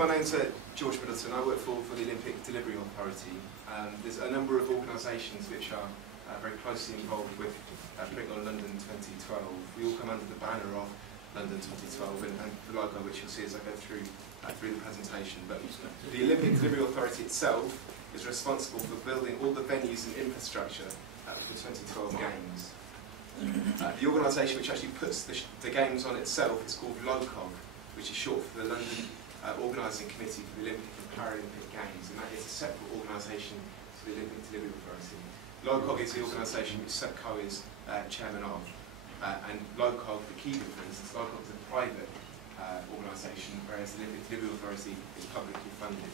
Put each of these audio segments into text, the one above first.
my name's George Middleton. I work for the Olympic Delivery Authority. There's a number of organisations which are very closely involved with putting on London 2012. We all come under the banner of London 2012 and the logo, which you'll see as I go through the presentation. But the Olympic Delivery Authority itself is responsible for building all the venues and infrastructure for the 2012 Games. The organisation which actually puts the Games on itself is called LOCOG, which is short for the London Organising Committee for the Olympic and Paralympic Games, and that is a separate organisation to the Olympic Delivery Authority. LOCOG is the organisation which SEPCO is chairman of, and LOCOG, the key difference is LOCOG is a private organisation, whereas the Olympic Delivery Authority is publicly funded.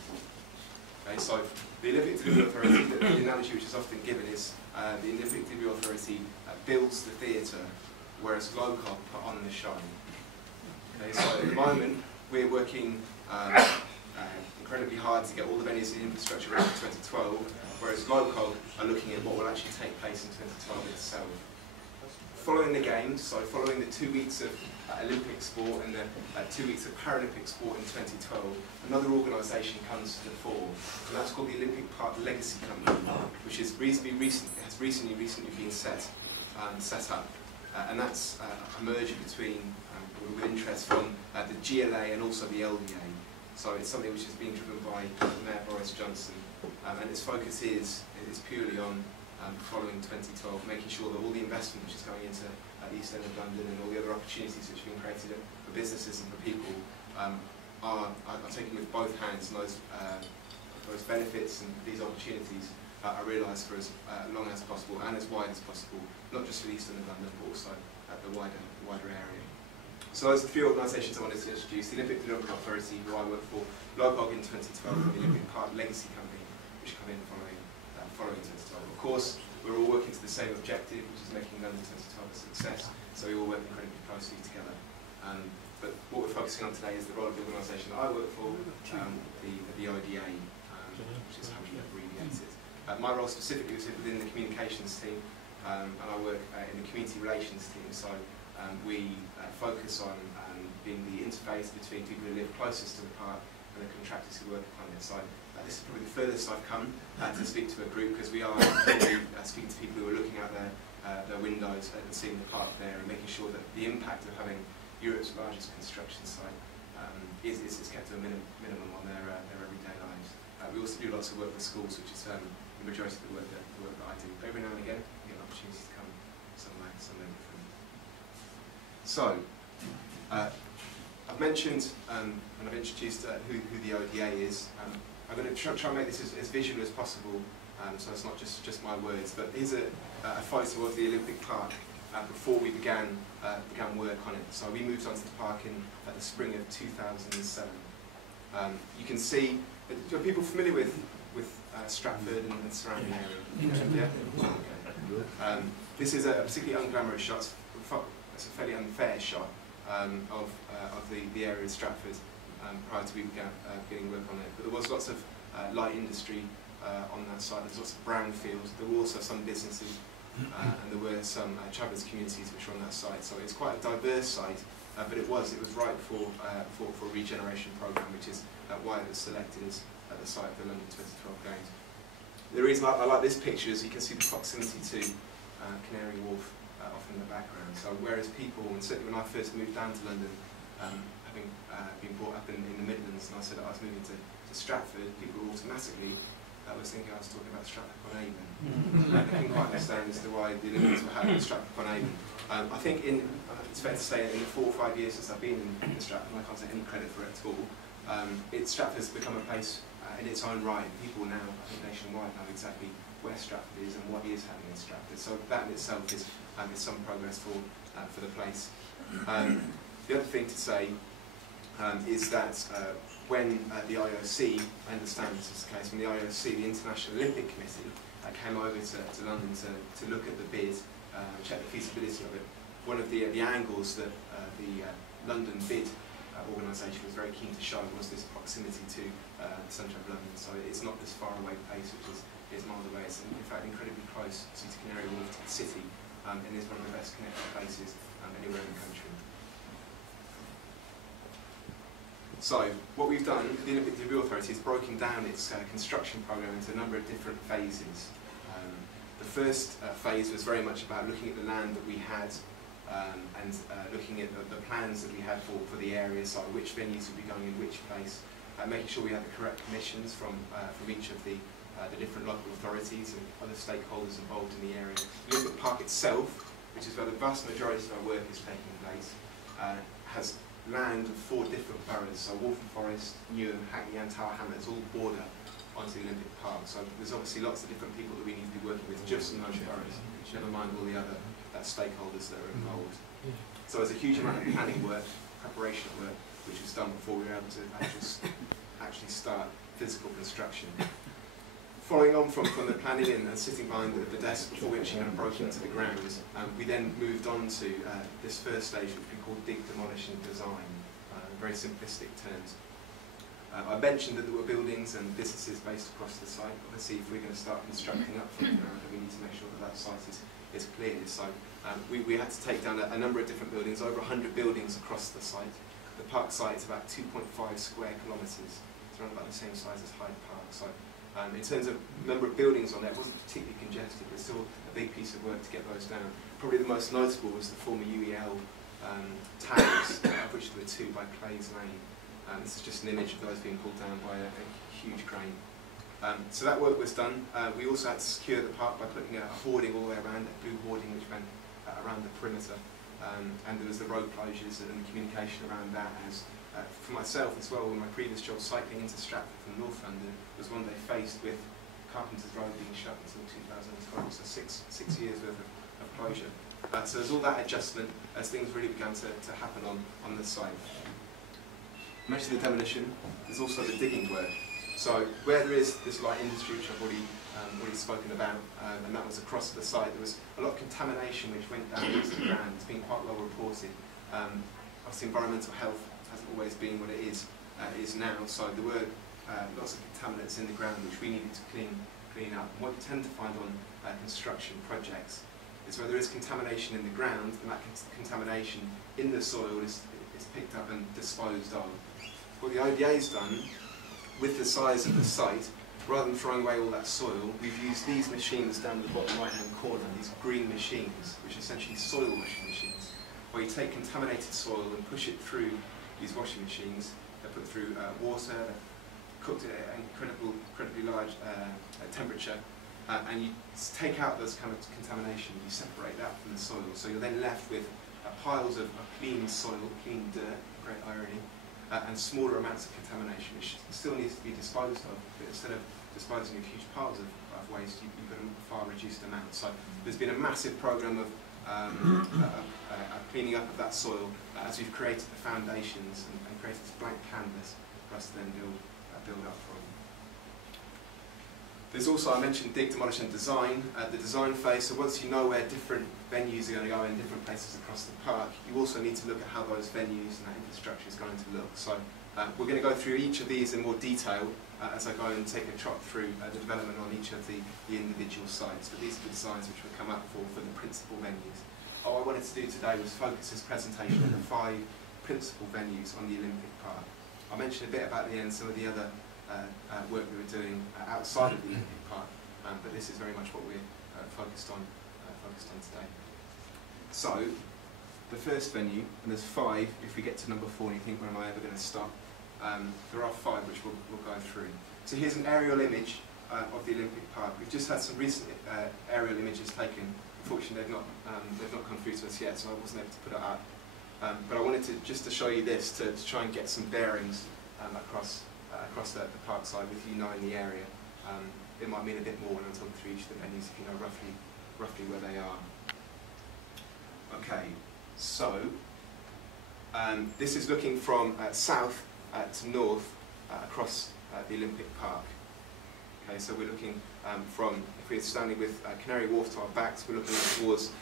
Okay, so the Olympic Delivery Authority, the analogy which is often given is the Olympic Delivery Authority builds the theatre, whereas LOCOG put on the show. Okay, so at the moment we're working incredibly hard to get all the venues and infrastructure ready for 2012, whereas LOCOG are looking at what will actually take place in 2012 itself. Following the Games, so following the 2 weeks of Olympic sport and the 2 weeks of Paralympic sport in 2012, another organisation comes to the fore, and that's called the Olympic Park Legacy Company, which is recently been set up, and that's a merger between with interest from the GLA and also the LDA. So it's something which is being driven by Mayor Boris Johnson, and its focus is purely on following 2012, making sure that all the investment which is going into the East End of London and all the other opportunities which have been created for businesses and for people are taken with both hands, and those benefits and these opportunities are realised for as long as possible and as wide as possible, not just for the East End of London but also the wider area. So those are the three organisations I wanted to introduce: the Olympic Delivery Authority, who I work for, LOCOG in 2012, and the Olympic Park Legacy Company, which come in following 2012. Of course, we're all working to the same objective, which is making London 2012 a success, so we all work incredibly closely together. But what we're focusing on today is the role of the organisation that I work for, the IDA, which is how we abbreviate it. My role specifically is within the communications team, and I work in the community relations team, so we focus on being the interface between people who live closest to the park and the contractors who work upon it. So this is probably the furthest I've come to speak to a group, because we are speaking to people who are looking out their windows and seeing the park there and making sure that the impact of having Europe's largest construction site is kept to a minimum on their everyday lives. We also do lots of work with schools, which is the majority of the work that I do. But every now and again, we get an opportunity to come somewhere different. So, I've mentioned and I've introduced who the ODA is. I'm going to try and make this as visual as possible, so it's not just my words. But here's a photo of the Olympic Park before we began work on it. So we moved onto the park in the spring of 2007. You can see, are people familiar with Stratford and surrounding area? Yeah. Okay. This is a particularly unglamorous shot. It's a fairly unfair shot of the area of Stratford prior to we beginning work on it. But there was lots of light industry on that side. There's lots of brown fields. There were also some businesses, and there were some travellers communities which were on that site. So it's quite a diverse site, but it was right for a regeneration programme, which is why it was selected as the site of the London 2012 Games. The reason I like this picture is you can see the proximity to Canary Wharf off in the background. So whereas people, and certainly when I first moved down to London, having been brought up in the Midlands, and I said that I was moving to Stratford, people automatically was thinking I was talking about Stratford-upon-Avon. I couldn't quite understand as to why the Olympics were happening in Stratford-upon-Avon. I think it's fair to say in the 4 or 5 years since I've been in Stratford, and I can't take any credit for it at all, Stratford's become a place in its own right. People now, I think nationwide, know exactly where Stratford is and what is happening in Stratford. So that in itself is some progress for the place. The other thing to say is that when the IOC, I understand this is the case, when the IOC, the International Olympic Committee, came over to London to look at the bid, check the feasibility of it, one of the angles that the London bid organisation was very keen to show was this proximity to the centre of London. So it's not this far away place, which is miles away. It's in fact incredibly close to Canary Wharf, to the city, and is one of the best connected places anywhere in the country. So what we've done, the Olympic Delivery Authority has broken down its construction programme into a number of different phases. The first phase was very much about looking at the land that we had and looking at the plans that we had for the area, so which venues would be going in which place, making sure we had the correct permissions from each of the different local authorities and other stakeholders involved in the area. The Olympic Park itself, which is where the vast majority of our work is taking place, has land of 4 different boroughs, so Waltham Forest, Newham, Hackney and Tower Hamlets all border onto the Olympic Park. So there's obviously lots of different people that we need to be working with just in those boroughs, never mind all the other stakeholders that are involved. So there's a huge amount of planning work, preparation work, which was done before we were able to actually start physical construction. Following on from the planning and sitting behind the desk before we actually kind of broke into the ground, we then moved on to this first stage, which we called dig, demolish and design, in very simplistic terms. I mentioned that there were buildings and businesses based across the site. Obviously, if we're going to start constructing up from the ground, we need to make sure that site is cleared. So we had to take down a number of different buildings, over 100 buildings across the site. The park site is about 2.5 square kilometres. It's around about the same size as Hyde Park. So in terms of number of buildings on there, it wasn't particularly congested, but still a big piece of work to get those down. Probably the most notable was the former UEL towers, of which there were 2 by Clay's Lane. This is just an image of those being pulled down by a huge crane. So that work was done. We also had to secure the park by putting a hoarding all the way around, a blue hoarding which went around the perimeter. And there was the road closures and the communication around that. As for myself as well, in my previous job, cycling into Stratford from North London was one day faced with Carpenter's Road being shut until 2012, so six years worth of closure. So there's all that adjustment as things really began to happen on the site. I mentioned the demolition, there's also the digging work. So where there is this light industry, which I've already spoken about, and that was across the site, there was a lot of contamination which went down into the ground. It's been quite well reported. Obviously environmental health hasn't always been what it is now, so there were lots of contaminants in the ground which we needed to clean up. And what you tend to find on construction projects is where there is contamination in the ground, and that contamination in the soil is picked up and disposed of. What the ODA's done, with the size of the site, rather than throwing away all that soil, we've used these machines down the bottom right-hand corner, these green machines, which are essentially soil washing machines, where you take contaminated soil and push it through these washing machines. They're put through water, cooked at an incredibly large temperature, and you take out those kind of contamination, you separate that from the soil, so you're then left with piles of clean soil, clean dirt, great irony, and smaller amounts of contamination, which still needs to be disposed of, but instead of disposing of huge piles of waste, you've got a far reduced amount. So there's been a massive programme of cleaning up of that soil as we've created the foundations and created this blank canvas for us to then build up from. There's also, I mentioned dig, demolish and design, the design phase. So once you know where different venues are going to go in different places across the park, you also need to look at how those venues and that infrastructure is going to look. So we're going to go through each of these in more detail as I go and take a trot through the development on each of the individual sites. But these are the designs which will come up for the principal venues. All I wanted to do today was focus this presentation on the 5 principal venues on the Olympic Park. I mentioned a bit about the end, some of the other work we were doing outside of the Olympic Park, but this is very much what we're focused on today. So, the first venue, and there's 5, if we get to number 4 and you think, when am I ever going to stop? There are 5 which we'll go through. So here's an aerial image of the Olympic Park. We've just had some recent aerial images taken. Unfortunately, they've not come through to us yet, so I wasn't able to put it up. But I wanted to show you this to try and get some bearings across the park side with you knowing the area. It might mean a bit more when I'm talking through each of the venues if you know roughly where they are. Okay, so this is looking from south to north across the Olympic Park. Okay, so we're looking from, if we're standing with Canary Wharf to our backs, we're looking towards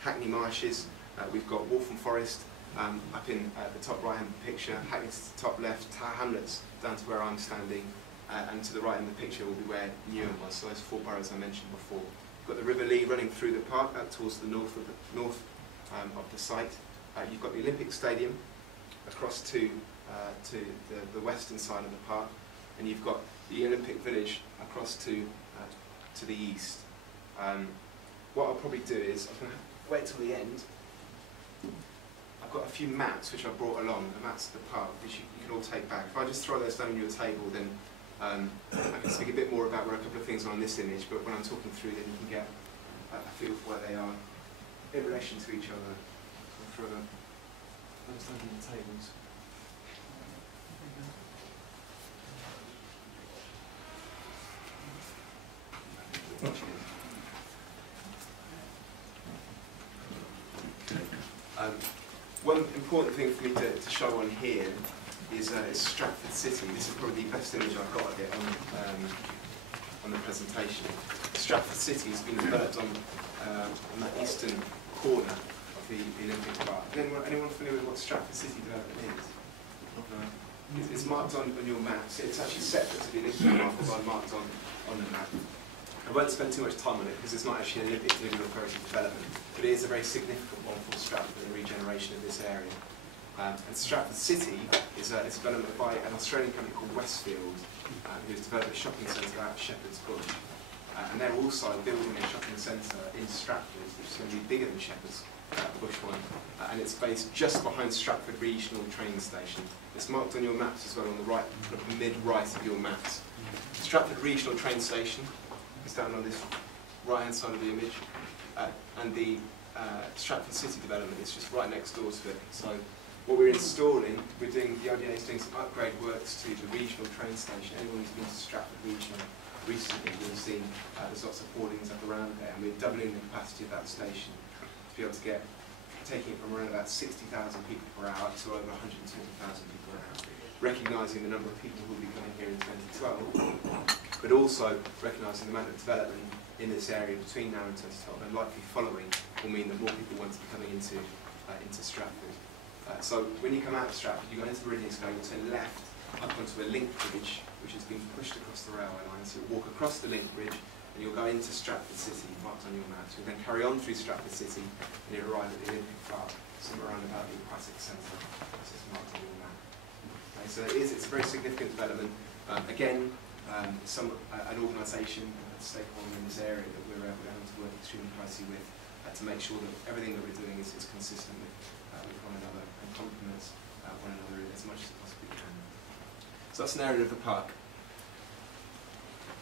Hackney Marshes. We've got Waltham Forest up in the top right-hand picture, Hackney to the top left, Tower Hamlets down to where I'm standing, and to the right in the picture will be where Newham was, so those 4 boroughs I mentioned before. We've got the River Lee running through the park out towards the north of the site. You've got the Olympic Stadium across to to the western side of the park, and you've got the Olympic Village across to the east. What I'll probably do is I'm going to wait till the end. I've got a few maps which I brought along, the maps of the park, which you can all take back. If I just throw those down on your table, then I can speak a bit more about where a couple of things are on this image, but when I'm talking through them, you can get a feel for where they are in relation to each other. I'll throw those down on the tables. One important thing for me to show on here is Stratford City. This is probably the best image I've got of it on the presentation. Stratford City has been developed on that eastern corner of the Olympic Park. Anyone familiar with what Stratford City development is? No. It's marked on your map. So it's actually separate to the Olympic Park, although marked on the map. I won't spend too much time on it because it's not actually an Olympic Delivery Authority development, but it is a very significant one for Stratford and the regeneration of this area. And Stratford City is a development by an Australian company called Westfield, who's developed a shopping centre out at Shepherd's Bush. And they're also building a shopping centre in Stratford, which is going to be bigger than Shepherd's Bush one. And it's based just behind Stratford Regional Train Station. It's marked on your maps as well, on the right, mid-right of your maps. Stratford Regional Train Station is down on this right-hand side of the image, and the Stratford City development is just right next door to it. So what we're installing, the IDA is doing some upgrade works to the regional train station. Anyone who's been to Stratford Regional recently will have seen there's lots of hoardings up around there, and we're doubling the capacity of that station to be able to get, taking it from around about 60,000 people per hour up to over 120,000 people per hour, recognising the number of people who will be coming here in 2012, but also recognising the amount of development in this area between now and 2012 and likely following will mean that more people want to be coming into Stratford. So when you come out of Stratford, you go into Meridian Square, you'll turn left up onto a link bridge which has been pushed across the railway line. So you'll walk across the link bridge and you'll go into Stratford City, marked on your map. So you'll then carry on through Stratford City and you'll arrive at the Olympic Park, somewhere around about the Aquatic Centre. This is marked on your map. Okay, so it's a very significant development. Again, an organisation, a stakeholder in this area that we're having to work extremely closely with to make sure that everything that we're doing is consistent with one another and complements one another as much as it possibly can. So that's an area of the park.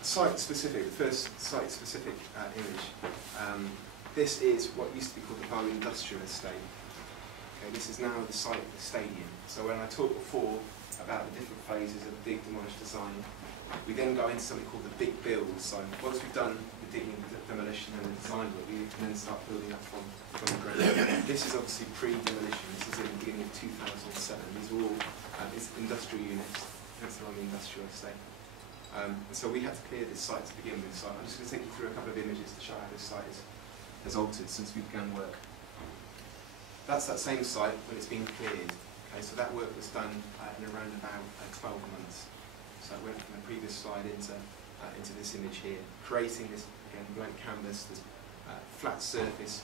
Site-specific, the first site-specific image. This is what used to be called the Bow Industrial Estate. Okay, this is now the site of the stadium. So when I talked before about the different phases of dig, demolish, design, we then go into something called the big build. So once we've done the digging, the demolition and the design work, we can then start building up from the ground up. This is obviously pre-demolition. This is in the beginning of 2007. These are all it's industrial units. Hence they're on the industrial estate. So we had to clear this site to begin with. So I'm just going to take you through a couple of images to show how this site has altered since we began work. That's that same site when it's been cleared. Okay, so that work was done in around about 12 months. So I went from the previous slide into this image here, creating this, again, blank canvas, this flat surface,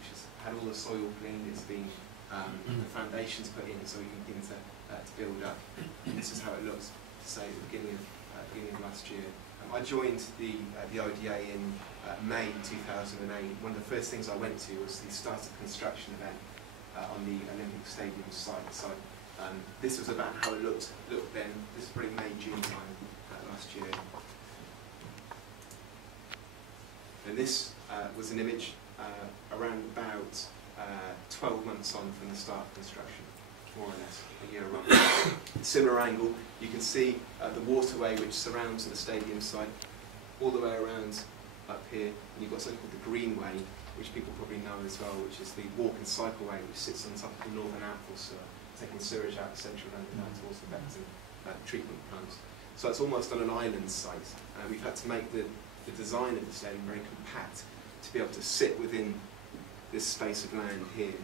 which has had all the soil cleaned, it's been the foundations put in so we can begin to build up. This is how it looks, say, at the beginning of last year. I joined the ODA in May 2008. One of the first things I went to was the start of construction event on the Olympic Stadium site. So this was about how it looked then. This is probably May, June time last year. And this was an image around about 12 months on from the start of construction, more or less, a year around. Similar angle, you can see the waterway which surrounds the stadium site, all the way around up here, and you've got something called the Greenway, which people probably know as well, which is the walk and cycleway which sits on top of the northern outfall sewer, taking sewage out of central London down towards the Beckton treatment plants. So it's almost on an island site. We've had to make the design of the stadium very compact to be able to sit within this space of land here.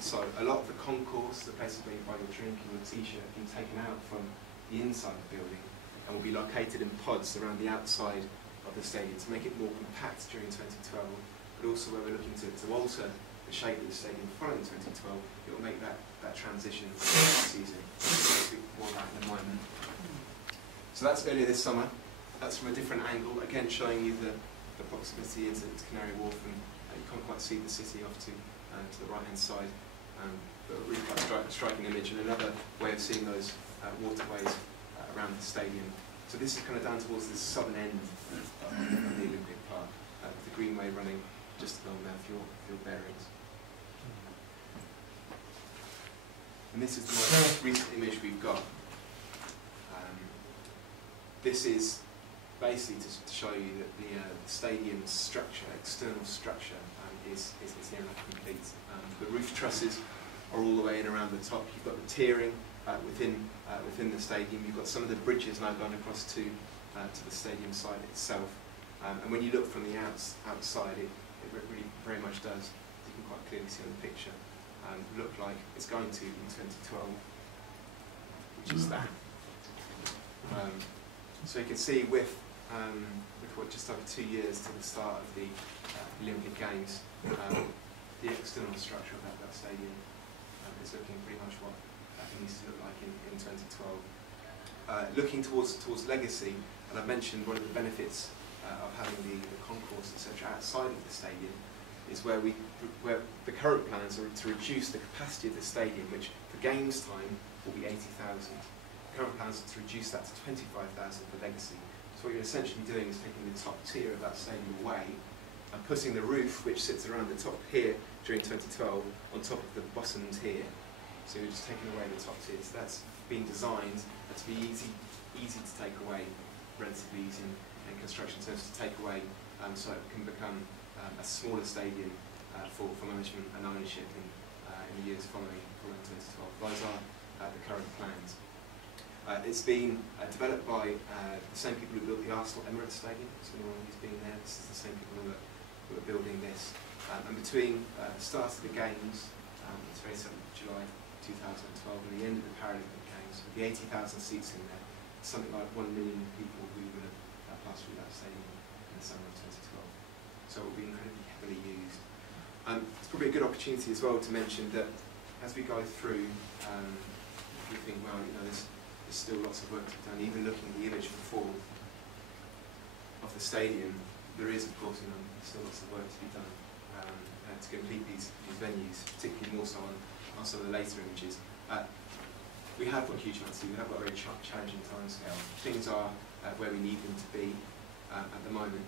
So a lot of the concourse, the places where you buy your drink and your t-shirt, have been taken out from the inside of the building and will be located in pods around the outside of the stadium to make it more compact during 2012, but also where we're looking to alter the shape of the stadium following 2012, it will make that transition for the season. We'll speak more about in a moment. So that's earlier this summer. That's from a different angle, again showing you the proximity into Canary Wharf, and you can't quite see the city off to the right-hand side, but really quite striking image, and another way of seeing those waterways around the stadium. So this is kind of down towards the southern end of the Olympic Park, the greenway running just along there for your bearings. And this is the most recent image we've got. This is basically to show you that the stadium's structure, external structure, is near enough complete. The roof trusses are all the way in around the top. You've got the tiering within the stadium. You've got some of the bridges now going across to the stadium side itself. And when you look from the outside, it really very much does, you can quite clearly see on the picture, look like it's going to in 2012, which is that. So you can see with what, just over 2 years to the start of the Olympic Games, the external structure of that stadium is looking pretty much what it needs to look like in 2012. Looking towards legacy, and I've mentioned one of the benefits of having the concourse, etc., outside of the stadium, is where the current plans are to reduce the capacity of the stadium, which for games time will be 80,000. Current plans are to reduce that to 25,000 for legacy. So what you're essentially doing is taking the top tier of that stadium away and putting the roof, which sits around the top here during 2012, on top of the bottom tier. So you're just taking away the top tier. So that's been designed to be easy to take away, relatively easy in construction terms to take away, so it can become a smaller stadium for management and ownership in the years following 2012. Those are the current plans. It's been developed by the same people who built the Arsenal Emirates Stadium. So anyone who's been there, this is the same people who are building this. And between the start of the Games, the 27th of July 2012, and the end of the Paralympic Games, with the 80,000 seats in there, something like 1 million people who would have passed through that stadium in the summer of 2012. So it will be incredibly heavily used. It's probably a good opportunity as well to mention that as we go through, we think, well, you know, there's still lots of work to be done. Even looking at the image before of the stadium, there is, of course, you know, still lots of work to be done to complete these venues, particularly more so on some of the later images. We have got huge amounts to do. We have got a very challenging timescale. Things are where we need them to be at the moment,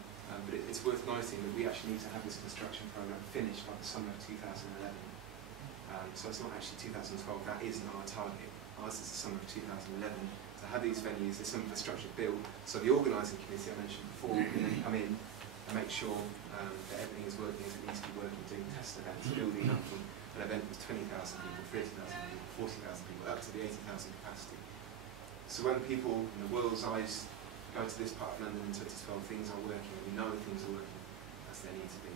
but it's worth noting that we actually need to have this construction programme finished by the summer of 2011. So it's not actually 2012, that is not our target. Ours is the summer of 2011 to have these venues, there's some infrastructure built, so the organising committee I mentioned before can then come in and make sure that everything is working as it needs to be working, doing test events, building up from an event with 20,000 people, 30,000 people, 40,000 people, up to the 80,000 capacity. So when people in the world's eyes go to this part of London in 2012, things are working, and we know things are working as they need to be.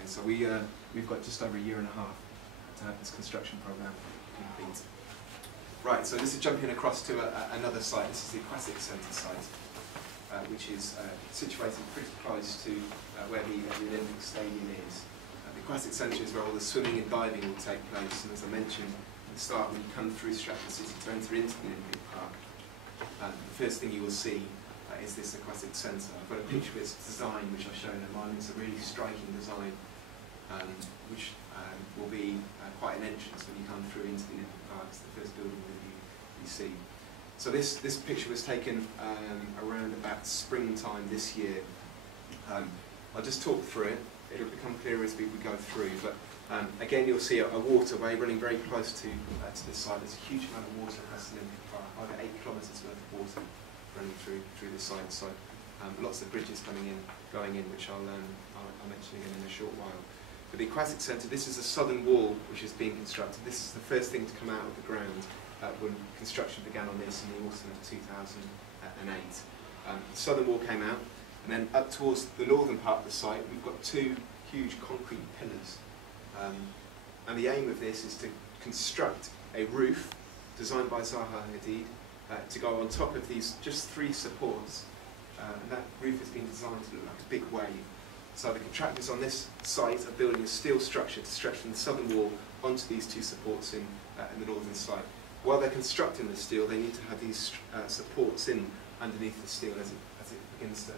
Okay, so we've got just over 1.5 years to have this construction programme complete. Right, so this is jumping across to another site. This is the Aquatic Centre site, which is situated pretty close to where the Olympic Stadium is. The Aquatic Centre is where all the swimming and diving will take place, and as I mentioned at the start, when you come through Stratford City to enter into the Olympic Park, the first thing you will see is this Aquatic Centre. I've got a picture of its design, which I'll show in a moment. It's a really striking design, which will be quite an entrance when you come through into the Olympic Park. It's the first building that you see. So this picture was taken around about springtime this year. I'll just talk through it. It'll become clearer as we go through. But again, you'll see a waterway running very close to this site. There's a huge amount of water across the Olympic Park, over 8 kilometres worth of water running through the site. So lots of bridges going in, which I'll mention again in a short while. For the Aquatic Centre, this is a southern wall which is being constructed. This is the first thing to come out of the ground when construction began on this in the autumn of 2008. The southern wall came out, and then up towards the northern part of the site, we've got 2 huge concrete pillars. And the aim of this is to construct a roof designed by Zaha Hadid to go on top of these just 3 supports. And that roof has been designed to look like a big wave. So the contractors on this site are building a steel structure to stretch from the southern wall onto these two supports in the northern site. While they're constructing the steel, they need to have these supports in underneath the steel as it begins to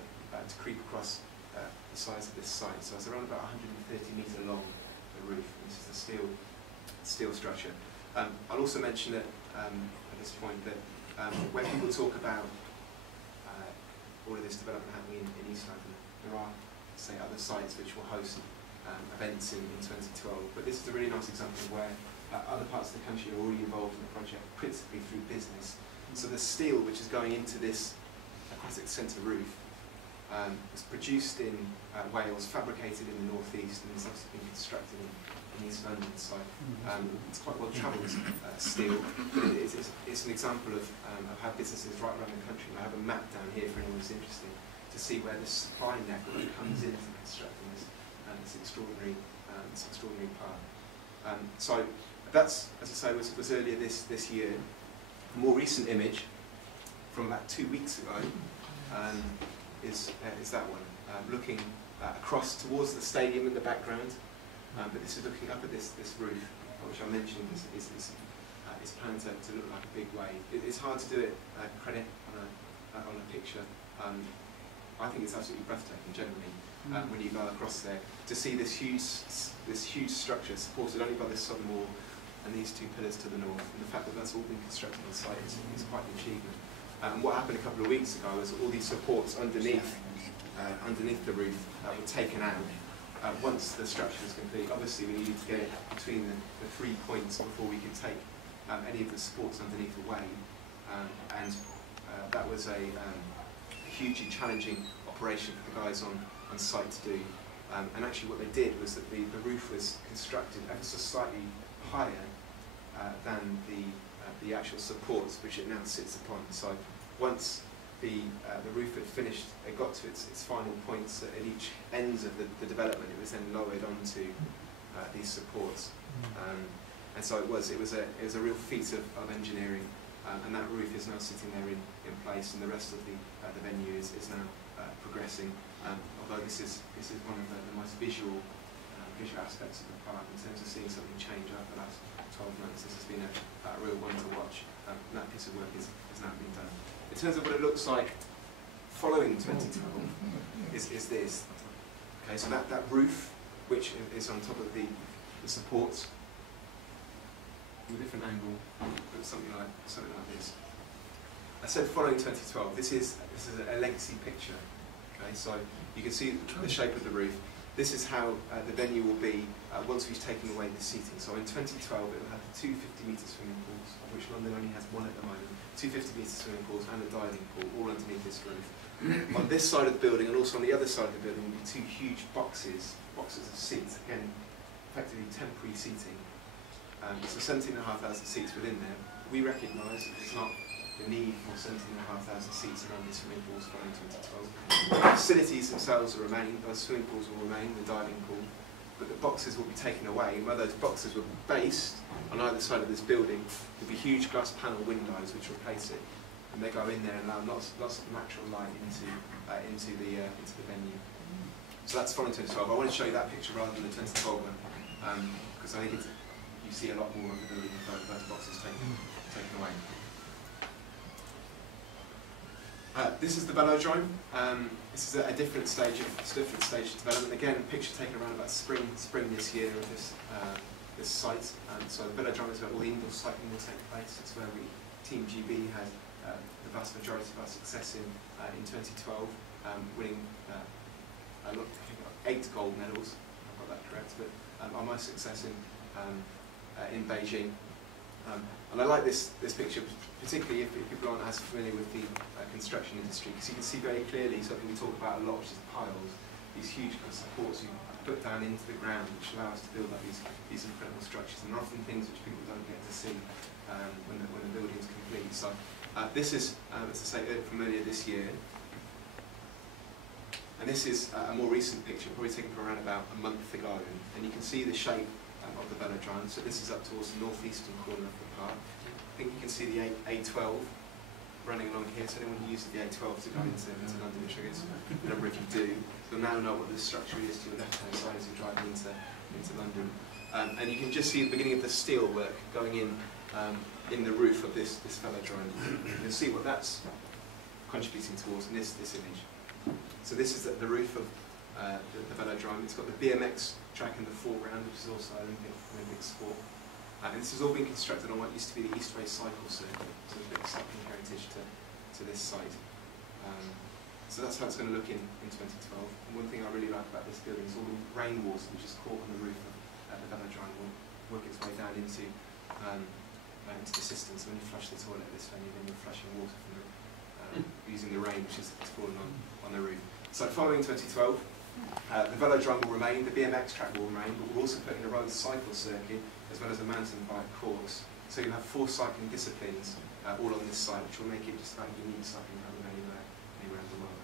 creep across the sides of this site. So it's around about 130 metre long, the roof. This is the steel structure. I'll also mention at this point that when people talk about all of this development happening in East London, there are, say, other sites which will host events in 2012. But this is a really nice example of where other parts of the country are already involved in the project, principally through business. So the steel which is going into this aquatic centre roof was produced in Wales, fabricated in the northeast, and has obviously been constructed in East London. So it's quite well travelled steel, but it's an example of how businesses right around the country. I have a map down here for anyone who's interested to see where the supply network comes into constructing this extraordinary part. So that's, as I say, was earlier this year. A more recent image from about 2 weeks ago is that one, looking across towards the stadium in the background. But this is looking up at this roof, which I mentioned is planned to look like a big wave. It's hard to do it credit on a picture. I think it's absolutely breathtaking generally when you go across there to see this huge structure supported only by this southern wall and these two pillars to the north, and the fact that that's all been constructed on site is quite an achievement. And what happened a couple of weeks ago is all these supports underneath the roof were taken out. Once the structure was complete, obviously we needed to get it between the 3 points before we could take any of the supports underneath away, and that was a hugely challenging operation for the guys on site to do. And actually what they did was that the roof was constructed ever so slightly higher than the actual supports which it now sits upon. So once the roof had finished, it got to its final points at each ends of the development. It was then lowered onto these supports, and so it was a real feat of engineering. And that roof is now sitting there in place, and the rest of the venue is now progressing. Although this is one of the most visual aspects of the park in terms of seeing something change over the last 12 months. This has been a real one to watch. That piece of work has now been done. In terms of what it looks like following 2012, is this. Okay, so that roof, which is on top of the supports, from a different angle, something like this. I said following 2012. This is a legacy picture. Okay, so you can see the shape of the roof. This is how the venue will be once we've taken away the seating. So in 2012 it will have 2 50-metre swimming pools, of which London only has one at the moment. 2 50-metre swimming pools and a diving pool, all underneath this roof. On this side of the building and also on the other side of the building will be 2 huge boxes of seats, again effectively temporary seating. So 17,500 seats within there. We recognise that there's not the need for 17,500 seats around these swimming pools following 2012. The facilities themselves will remain, those swimming pools will remain, the diving pool, but the boxes will be taken away, and where those boxes were based on either side of this building will be huge glass panel windows which replace it, and they go in there and allow lots of natural light into the venue. So that's following 2012. I want to show you that picture rather than the 2012 one, because I think you see a lot more of the building with those boxes taken away. This is the velodrome. This is a different stage of development. Again, a picture taken around about spring this year of this site. So the velodrome is where all the indoor cycling will take place. It's where Team GB had the vast majority of our success in 2012, winning I think 8 gold medals. I've got that correct, but our most success in Beijing. And I like this picture, particularly if people aren't as familiar with the construction industry, because you can see very clearly something we talk about a lot, which is piles, these huge kind of supports you put down into the ground, which allow us to build up these incredible structures, and they're often things which people don't get to see when the building is complete. So this is, as I say, from earlier this year, and this is a more recent picture, probably taken from around about a month ago, and you can see the shape of the velodrome. So this is up towards the northeastern corner of the park. I think you can see the A12 running along here. So anyone who uses the A12 to go into London, which I guess a number of you do, you'll now know what the structure is to your left-hand side as you're driving into London. And you can just see the beginning of the steel work going in the roof of this velodrome. You'll see what that's contributing towards in this image. So this is the roof of the velodrome. It's got the BMX track in the foreground, which is also Olympic sport. And this has all been constructed on what used to be the Eastway cycle circuit, so there's a bit of cycling heritage to this site. So that's how it's going to look in 2012. And one thing I really like about this building is all the rainwater which is caught on the roof of the velodrome will work its way down into the system. So when you flush the toilet at this venue, then you're flushing water from using the rain which is falling on the roof. So following 2012, the velodrome will remain, the BMX track will remain, but we're also putting a road cycle circuit as well as a mountain bike course. So you'll have 4 cycling disciplines all on this site, which will make it just about unique cycling around anywhere in the world.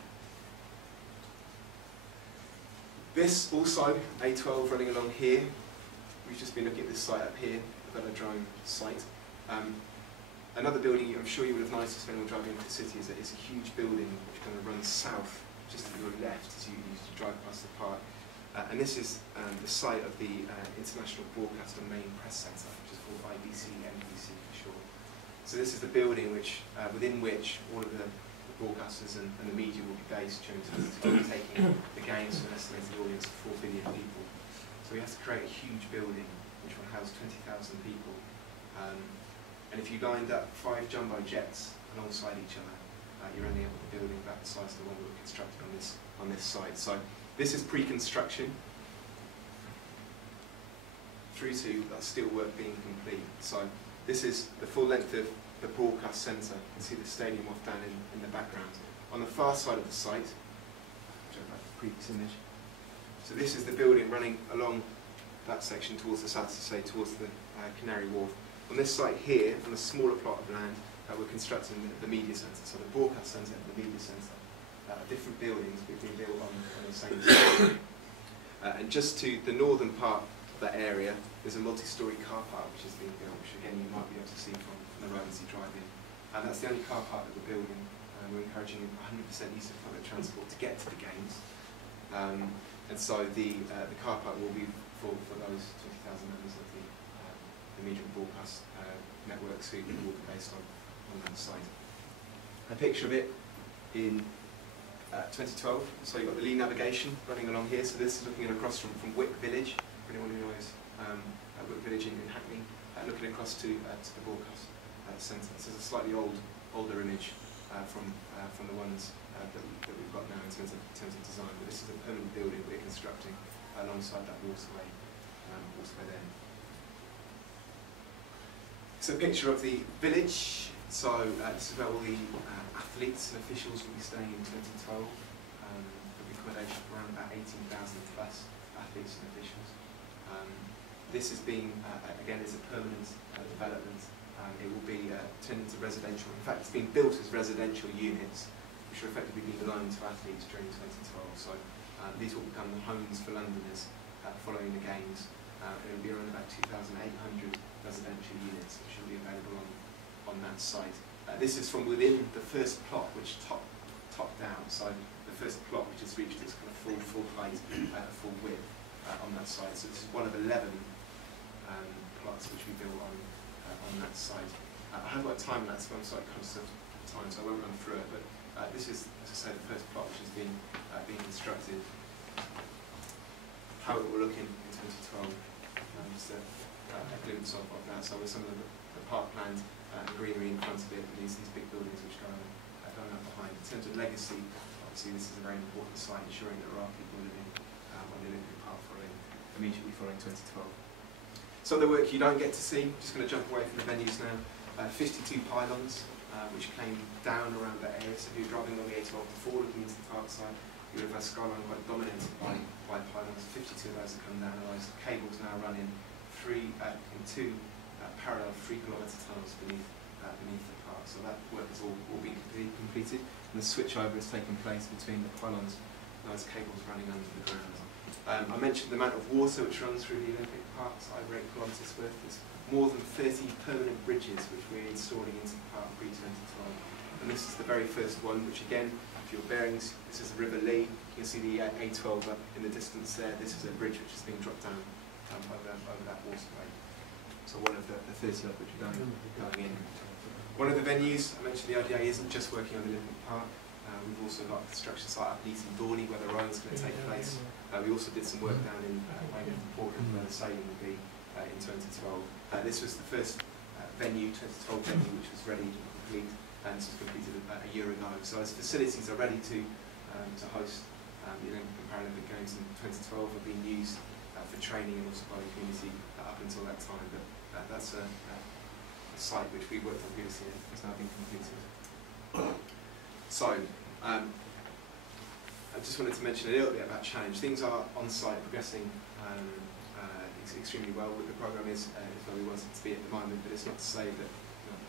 This also, A12 running along here. We've just been looking at this site up here, the velodrome site. Another building I'm sure you would have noticed when you're driving into the city is that it's a huge building which kind of runs south, just to your left as you drive past the park. And this is the site of the International Broadcaster Main Press Centre, which is called IBC, NBC for short. So this is the building within which all of the broadcasters and the media will be based during 2012, taking the games to an estimated audience of 4 billion people. So we have to create a huge building which will house 20,000 people. And if you lined up 5 jumbo jets alongside each other, you're ending up with a building about the size of the one we were constructing on this site. So this is pre-construction through to that steel work being complete. So this is the full length of the broadcast centre. You can see the stadium off down in the background. On the far side of the site, which I've got the previous image. So this is the building running along that section towards the south, towards the Canary Wharf. On this site here, on a smaller plot of land, we're constructing the media centre. So the broadcast centre and the media centre are different buildings but being built on the same site. And just to the northern part of that area, there's a multi-storey car park which is being built, which again you might be able to see from the road as you drive in. And that's the only car park that we're building. We're encouraging 100% use of public transport to get to the games. And so the car park will be for those 20,000 members of the media and broadcast networks who will be based on that site. A picture of it in 2012. So you've got the Lee navigation running along here. So this is looking across from Wick Village, for anyone who knows Wick Village in Hackney, looking across to the broadcast centre. So it's a slightly older image from the ones that we've got now in terms of design. But this is a permanent building we're constructing alongside that waterway there. So a picture of the village. So this is where all the athletes and officials will be staying in 2012. There'll be accommodation for around about 18,000 plus athletes and officials. This is being, again, is a permanent development. It will be turned into residential. In fact, it's being built as residential units, which are effectively being loaned to athletes during 2012. So these will become the homes for Londoners following the games. It will be around about 2,800 residential units, which will be available on that site. This is from within the first plot, which top down. So the first plot, which has reached its kind of full height, full width on that site. So this is one of 11 plots which we built on that site. I haven't got a time lapse, but I'm slightly conscious of time, so I won't run through it. But this is, as I say, the first plot which has been being constructed. How it will look in 2012. Just a glimpse of that. So with some of the parkland greenery in front of it, and these big buildings which go up behind. In terms of legacy, obviously this is a very important site, ensuring that there are people living on the Olympic Park immediately following 2012. Some of the work you don't get to see, just going to jump away from the venues now. 52 pylons which came down around that area. So if you're driving on the A12 before looking into the park side, you would have had skyline quite dominated by pylons. 52 of those have come down, and those cables now run in two parallel 3-kilometre tunnels beneath the park. So that work has all been completed, and the switchover has taken place between the pylons and those cables running under the ground. I mentioned the amount of water which runs through the Olympic Park, so over 8 kilometres worth. There's more than 30 permanent bridges which we're installing into the park pre-2012, and this is the very first one, which again, if your bearings, this is the River Lee. You can see the A12 up in the distance there. This is a bridge which is being dropped down over that waterway. So one of the 30 of which are going in. One of the venues, I mentioned the IDA isn't just working on the Olympic Park. We've also got a construction site up Leeton Dorney where the rowing's going to take place. We also did some work down in Weymouth and Portland where the sailing will be in 2012. This was the first venue, 2012 venue, which was ready to complete, and this was completed a year ago. So as facilities are ready to host the Olympic and Paralympic Games in 2012, are being used for training and also by the community up until that time. But that's a site which we worked on previously and has now been completed. So, I just wanted to mention a little bit about challenge. Things are on site progressing extremely well. The programme is where we want it to be at the moment, but it's not to say that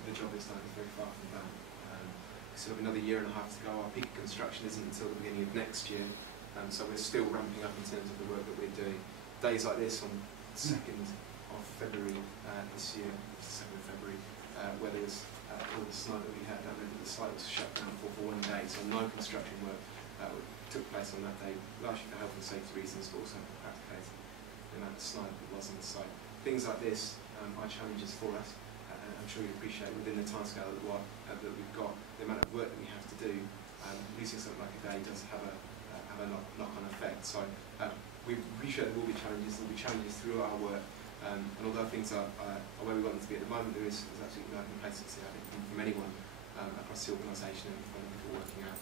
the job is done. It's very far from done. We still have another year and a half to go. Our peak of construction isn't until the beginning of next year, so we're still ramping up in terms of the work that we're doing. Days like this on the 2nd of February this year, 2nd of February, where there was all the snow that we had down there, the site was shut down for 1 day, so no construction work took place on that day, largely for health and safety reasons, but also to practicate the amount of snow that was on the site. Things like this are challenges for us, and I'm sure you appreciate within the timescale that we've got, the amount of work that we have to do. Losing something like a day does have a knock-on effect. So we appreciate there will be challenges. There will be challenges through our work. And although things are where we want them to be at the moment, there is absolutely no complacency, I think, from anyone across the organisation and from people working out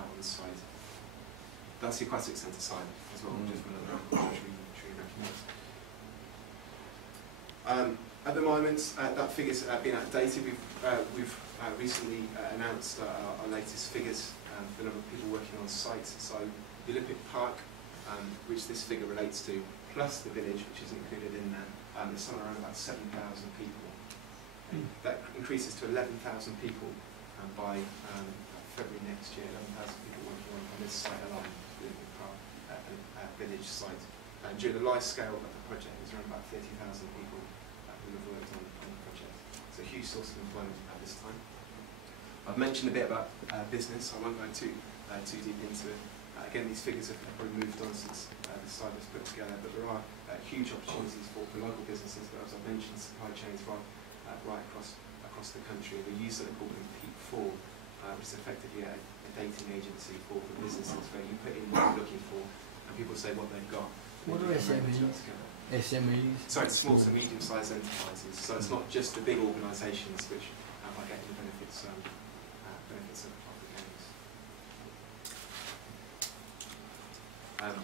on the site. That's the Aquatic Centre side as well, just for another tree recognise. At the moment, that figure's been outdated. We've recently announced our latest figures for the number of people working on site. So the Olympic Park, which this figure relates to, plus the village, which is included in that, is somewhere around about 7,000 people. That increases to 11,000 people by February next year. 11,000 people working on this site alone, the Olympic Park village site. During the life scale of the project, there's around about 30,000 people who have worked on the project. It's a huge source of employment at this time. I've mentioned a bit about business. I won't go too deep into it. Again, these figures have probably moved on since the site was put together, but there are huge opportunities for local businesses. But as I mentioned, supply chains right across the country. We use something called Peak4, which is effectively a dating agency for businesses where you put in what you're looking for, and people say what they've got. What are SMEs? SMEs? Sorry, it's small to medium-sized enterprises. So it's not just the big organisations which are getting the benefits of the games.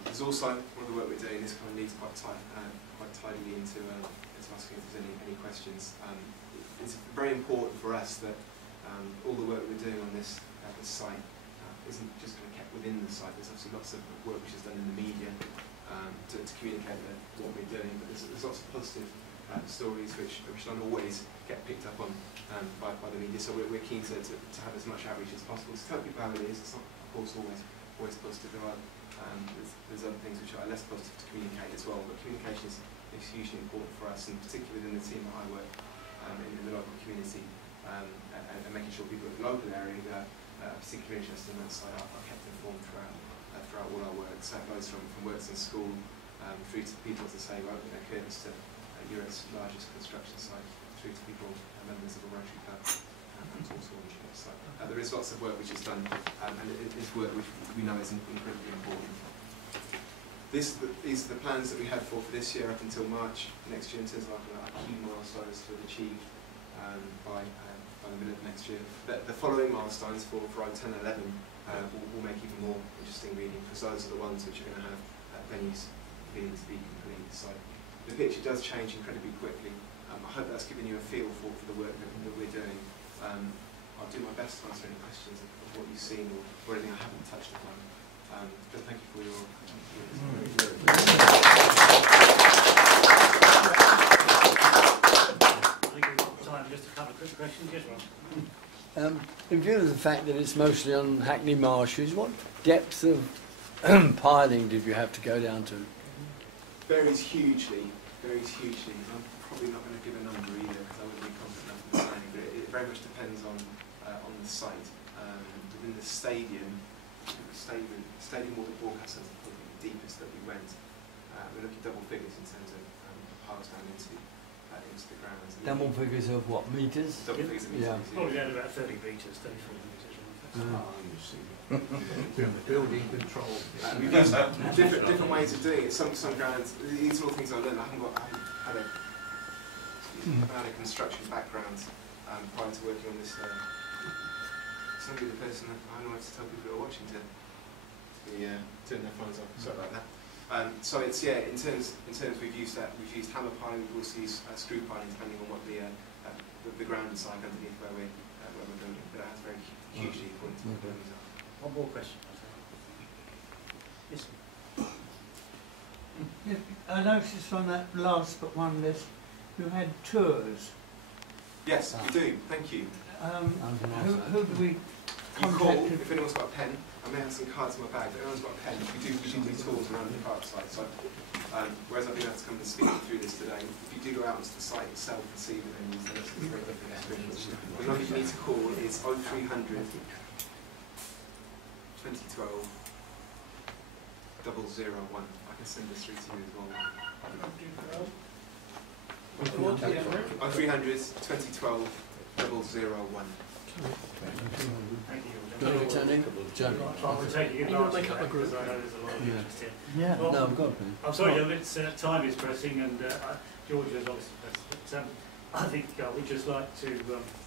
There's also one of the work we're doing. This kind of leads quite tidily into asking if there's any questions. It's very important for us that all the work we're doing on this site isn't just kind of kept within the site. There's obviously lots of work which is done in the media to communicate what we're doing, but there's lots of positive stories which don't always get picked up on by the media. So we're keen to have as much outreach as possible to tell people how it is. It's not, of course, always positive. There are there's other things which are less positive to communicate as well, but communication is hugely important for us, and particularly within the team that I work in the local community, and making sure people in the local area who are particularly interested in that side are kept informed throughout all our work. So that goes from works in school through to people to say, well, Curtis to Europe's largest construction site, through to people, members of the Rotary Club, and also on the site. There is lots of work which is done, and it is work which we know is incredibly important. These are the plans that we had for this year up until March next year in terms of our key milestones to have achieved by the middle of next year. The following milestones for row 10 and 11 will make even more interesting reading, because those are the ones which are going to have venues beginning to be complete. So the picture does change incredibly quickly. I hope that's given you a feel for the work that we're doing. I'll do my best to answer any questions of what you've seen or anything I haven't touched upon. But thank you for your I think we've got time just a couple of quick questions. Yes, Rob. In view of the fact that it's mostly on Hackney Marshes, what depth of piling did you have to go down to? Varies hugely. I'm probably not going to give a number either, because I wouldn't be confident enough in saying, but it very much depends on the the site. Within the stadium water broadcast centre, probably the deepest that we went. We're looking double figures in terms of piles down into the grounds. Double figures of what, metres? Double figures of meters. Yeah. Probably down about 30 metres, 34 metres. You see. Building control. We've used different ways of doing it. Some grounds, these are all things I learned. I haven't had a construction background prior to working on this. Somebody, the person that I know to tell people who are watching to turn their phones off. Sorry about that. So it's in terms we've used hammer piling. We've also used screw piling, depending on what the ground is like underneath where we're building. But it has very hugely important to what the buildings are. One more question. Yes. Yeah, I noticed on that last but one list, you had tours. Yes, we do. Thank you. Who do we You call contact? if anyone's got a pen. I may have some cards in my bag, but if anyone's got a pen, we do tours around the park site. So, whereas I've been able to come and speak through this today, if you do go out onto the site itself and see the venues, then it's a very different experience. The number you need to call is 0300 2012 001. I can send this through to you as well. 0300 2012 001. Thank you. Returning? Joe. I'll take you advantage of that because I know there's a lot of interest here. Yeah. Well, No, I've got it. I'm sorry, time is pressing, and George is obviously pressing, but I think we'd just like to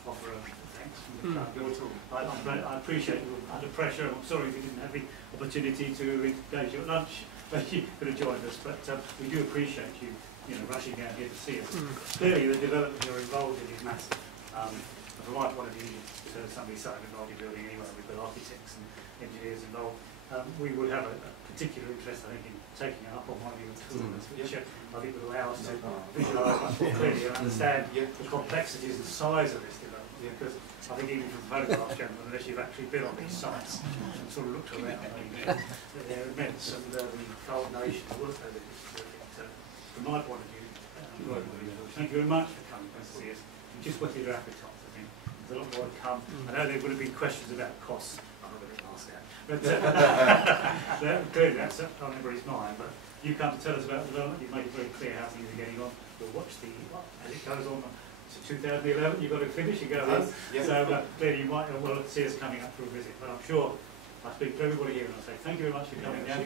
offer a thanks from the club. I appreciate you were under pressure. I'm sorry if you didn't have the opportunity to engage you at lunch, but you could have joined us. But we do appreciate you, rushing down here to see us. Clearly, the development you're involved in is massive. From my point of view, somebody started involved in building anyway, we've got architects and engineers involved. We would have a particular interest, I think, in taking it up on one of your tours, which I think would allow us to visualise much more clearly and understand the complexities and size of this development. Because I think even from photographs, gentlemen, unless you've actually been on these sites and sort of looked around, they're immense, and the coordination, the work they do is terrific. From my point of view, thank you very much for coming to see us. You just whetted your appetite. There's a lot more to come. I know there would have been questions about costs. I'm not going to ask that. But clearly that's on everybody's mind. But you come to tell us about the development. You've made it very clear how things are getting on. We'll watch as it goes on to 2011. You've got to finish. You go in. So clearly you might well see us coming up for a visit. But I'm sure I speak to everybody here and I say thank you very much for coming down.